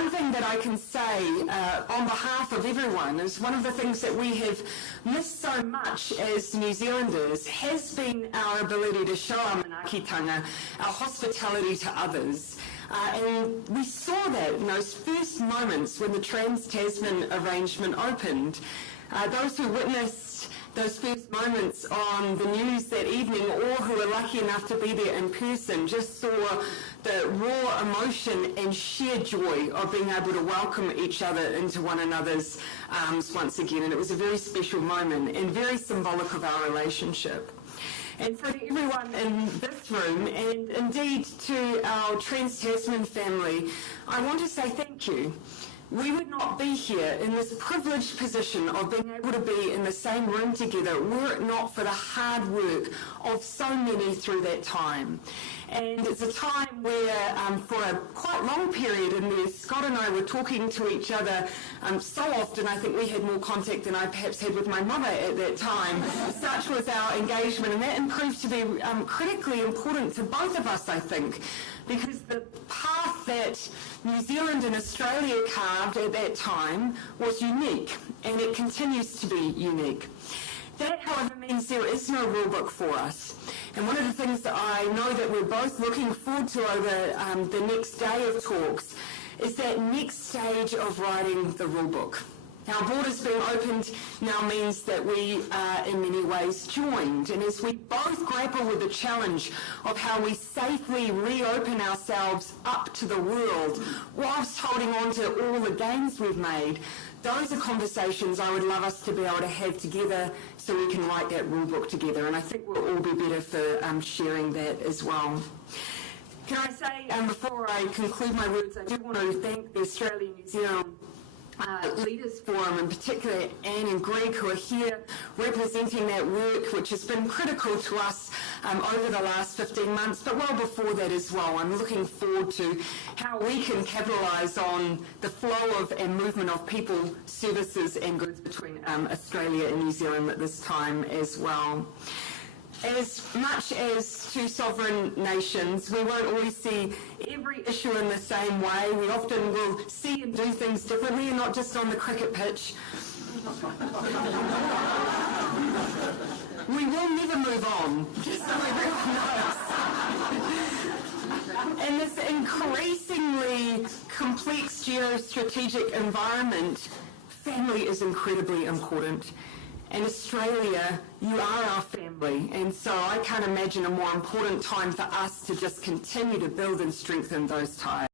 one thing that I can say on behalf of everyone is one of the things that we have missed so much as New Zealanders has been our ability to show our manaakitanga, our hospitality to others. And we saw that in those first moments when the Trans-Tasman arrangement opened. Those who witnessed those first moments on the news that evening, or who were lucky enough to be there in person, just saw the raw emotion and sheer joy of being able to welcome each other into one another's arms once again. And it was a very special moment and very symbolic of our relationship. And so to everyone in this room, and indeed to our Trans-Tasman family, I want to say thank you. We would not be here in this privileged position of being able to be in the same room together were it not for the hard work of so many through that time. And it's a time where, for a quite long period in there, Scott and I were talking to each other so often. I think we had more contact than I perhaps had with my mother at that time. Such was our engagement, and that proved to be critically important to both of us, I think, because the path that New Zealand and Australia carved at that time was unique, and it continues to be unique. That, however, means there is no rule book for us. And one of the things that I know that we're both looking forward to over the next day of talks is that next stage of writing the rule book. Our borders being opened now means that we are in many ways joined, and as we both grapple with the challenge of how we safely reopen ourselves up to the world whilst holding on to all the gains we've made, those are conversations I would love us to be able to have together so we can write that rule book together, and I think we'll all be better for sharing that as well. Can I say, before I conclude my words, I do want to thank the Australia-New Zealand Leaders Forum, in particular Anne and Greg, who are here representing that work which has been critical to us over the last 15 months, but well before that as well. I'm looking forward to how we can capitalise on the flow of and movement of people, services and goods between Australia and New Zealand at this time as well. As much as two sovereign nations, we won't always see every issue in the same way. We often will see and do things differently, and not just on the cricket pitch. We will never move on, just so everyone knows. In this increasingly complex geostrategic environment, family is incredibly important. And Australia, you are our family, and so I can't imagine a more important time for us to just continue to build and strengthen those ties.